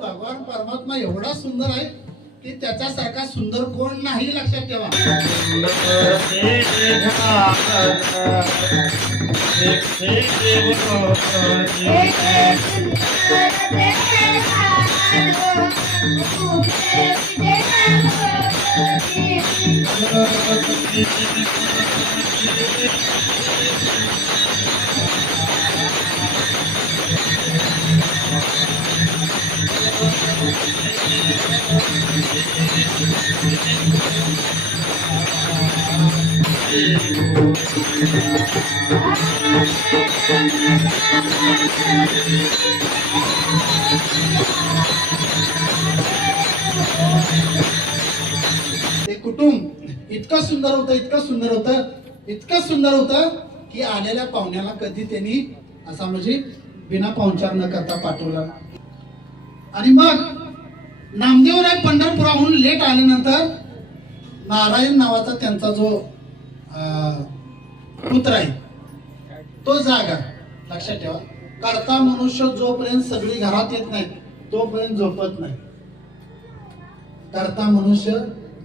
भगवान परमात्मा एवढा सुंदर आहे की त्याच्यासारखा सुंदर कोण नाही, लक्षात ठेवा. ते कुटुंब इतकं सुंदर होतं, इतकं सुंदर होतं, इतकं सुंदर होतं की आलेल्या पाहुण्याला कधी त्यांनी असा म्हणजे बिना पाहुणचार न करता पाठवला. आणि मग नामदेवराय पंढरपुराहून लेट आल्यानंतर नारायण नावाचा त्यांचा जो पुत्र आहे तो जागा, लक्षात ठेवा. करता मनुष्य जोपर्यंत सगळी घरात येत नाही तोपर्यंत झोपत नाही. करता मनुष्य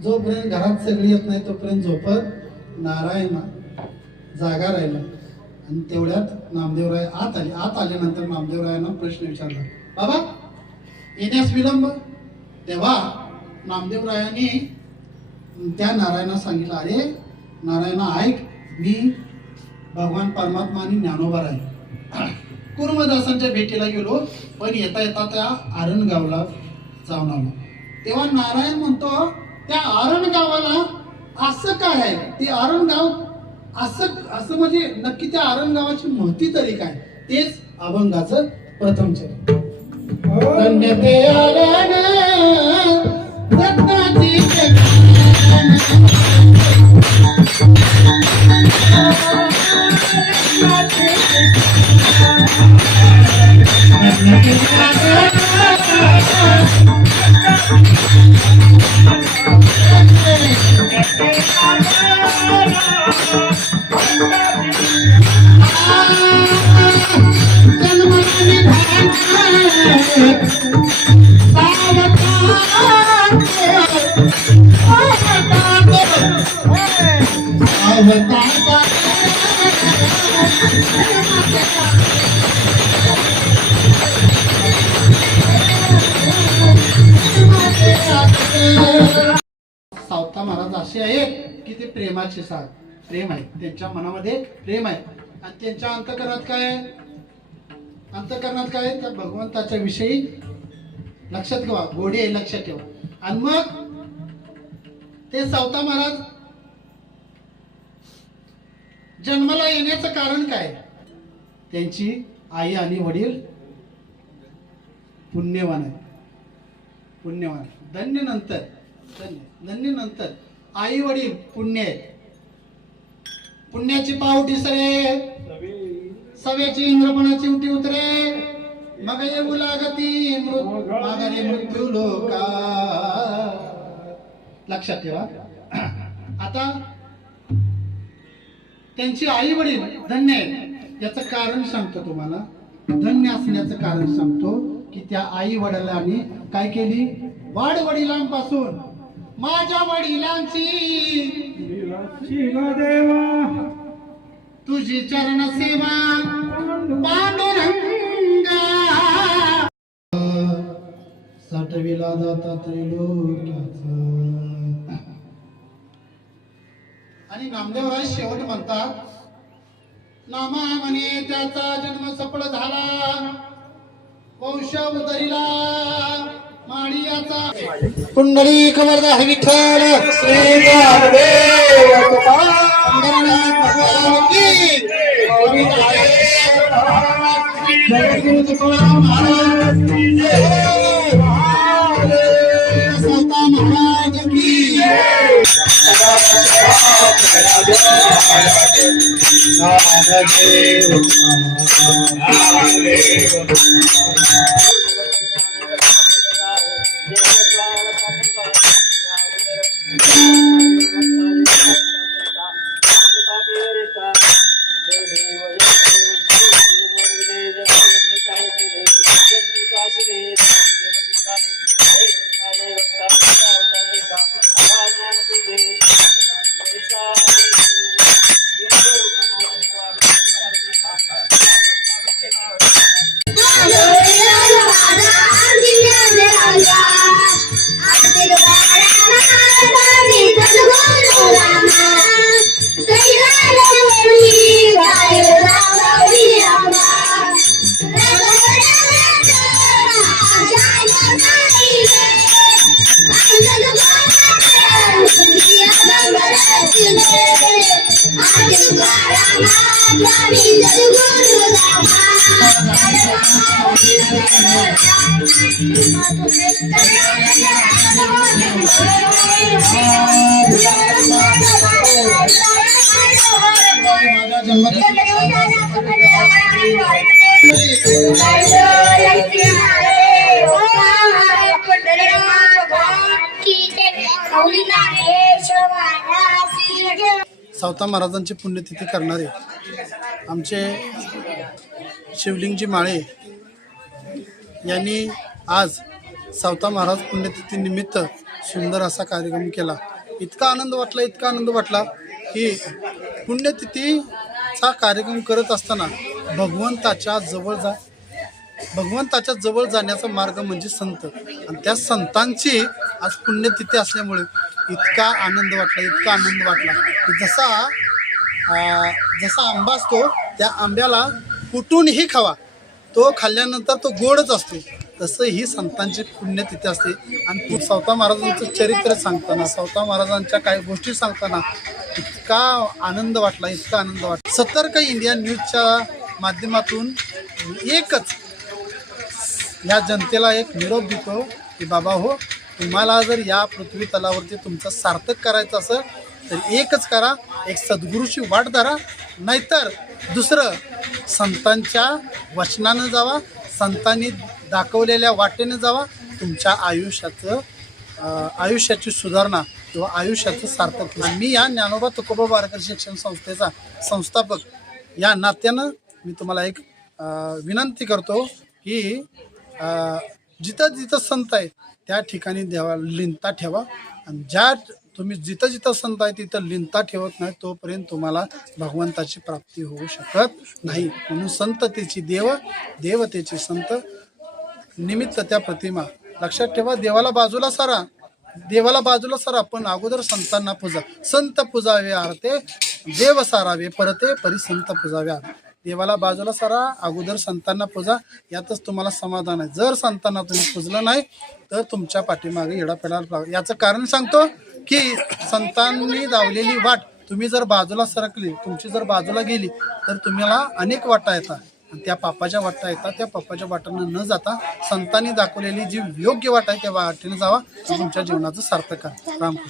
जोपर्यंत घरात सगळी येत नाही तोपर्यंत झोपत नारायण जागा राहिला. आणि तेवढ्यात नामदेवराय आत आले. आत आल्यानंतर नामदेवरायांना प्रश्न विचारला, बाबा येण्यास विलंब. तेव्हा नामदेवरायांनी त्या नारायणा सांगितलं, अरे नारायणा ऐक, मी भगवान परमात्मा आणि ज्ञानोबा आहे. कुर्मदासांच्या भेटीला गेलो, पण येता येता त्या आरणगावला जाऊन आलो. तेव्हा नारायण म्हणतो, त्या आरणगावाला असं काय आहे, ते आरणगाव असं म्हणजे नक्की त्या आरणगावाची महती तरी काय, तेच अभंगाचं प्रथम चरण. धन्य ते आरण रत्नाची सावता महाराज असे आहेत की ते प्रेमाचे साथ, प्रेम आहे त्यांच्या मनामध्ये, प्रेम आहे. आणि त्यांच्या अंतःकरणात काय आहे, अंतःकरणात काय आहे, तर भगवंताच्या विषयी लक्षात ठेवा, गोडी आहे, लक्षात ठेवा. आणि मग ते सावता महाराज जन्माला येण्याचं कारण काय, त्यांची आई आणि वडील पुण्यवान आहे, पुण्यवान. धन्य नंतर, धन्य नंतर आई वडील पुण्य आहेत. पुण्याची पावटी सरे, सव्याची इंद्रपणाची उठी उतरे, मग येऊ लागती माघारी मृत्यू लोका. लक्षात ठेवा. आता त्यांची आई वडील धन्य आहेत, याचं कारण सांगतो तुम्हाला. धन्य असण्याचं कारण सांगतो की त्या आई वडिलांनी काय केली, वाड वडिलांपासून माझ्या वडिलांची देवा तुझी चरण सेवा पांडुरंगा, साठविला दाता त्रैलोक्याचा. आणि नामदेवराय शेवट म्हणतात, नामा म्हणे त्याचा जन्म सफळ झाला, वंश उदरिला माळियाचा कुंडली कमरदार विठ्ठल श्री ज्ञानदेव पंढरीनाथ भगवान की जगद्गुरु तुकाराम महाराज की जय, संत महाराज की जय। सावता महाराजांची पुण्यतिथी करणारे आमचे शिवलिंगजी माळे यांनी आज सावता महाराज पुण्यतिथी निमित्त सुंदर असा कार्यक्रम केला। इतका आनंद वाटला की पुण्यतिथीचा कार्यक्रम करत असताना भगवंताच्या जवळ जाण्याचा मार्ग म्हणजे संत, आणि त्या संतांची आज पुण्यतिथी असल्यामुळे इतका आनंद वाटला की जसा आंबा असतो त्या आंब्याला कुठूनही खावा, तो खाल्ल्यानंतर तो गोडच असतो, तसं ही संतांची पुण्यतिथी असते। आणि सावता महाराजांचं चरित्र सांगताना, सावता महाराजांच्या काही गोष्टी सांगताना इतका आनंद वाटला। सतर्क इंडिया न्यूजच्या माध्यमातून एकच या जनतेला एक निरोप देतो की बाबा हो, तुम्हाला जर या पृथ्वी तलावरती तुमचं सार्थक करायचं असेल तर एकच करा, एक सद्गुरूची वाट धरा, नाहीतर दुसरं संतांच्या वचनानं जावा, संतांनी दाखवलेल्या वाटेने जावा। तुमच्या आयुष्याची सुधारणा किंवा आयुष्याचं सार्थक। मी या ज्ञानोबा तुकोबा वारकरी शिक्षण संस्थेचा संस्थापक या नात्यानं मी तुम्हाला एक विनंती करतो की जिथं संत आहे त्या ठिकाणी लिंता ठेवा, आणि ज्या तुम्ही जिथं संत आहे तिथं लिंता ठेवत नाही तोपर्यंत तुम्हाला भगवंताची प्राप्ती होऊ शकत नाही। म्हणून संततेची देवतेची संत निमित्त त्या प्रतिमा लक्षात ठेवा। देवाला बाजूला सारा पण अगोदर संतांना पूजा। संत पूजावे आरते, देव सारावे परते, परी संत पूजावे आरते। देवाला बाजूला सारा, अगोदर संतांना पूजा, यातच तुम्हाला समाधान आहे। जर संतांना तुम्ही पूजलं नाही तर तुमच्या पाठीमागे येडापेडा लागेल। याचं कारण सांगतो की संतांनी दावलेली वाट तुम्ही जर बाजूला सरकली, तुमची जर बाजूला गेली तर तुम्हाला अनेक वाटा येतात, आणि त्या पापाच्या वाटा येतात। त्या पापाच्या वाटांना न जाता संतांनी दाखवलेली जी योग्य वाट आहे त्या वाटेने जावा, तुमच्या जीवनाचं सार्थक आहे। रामकृष्ण।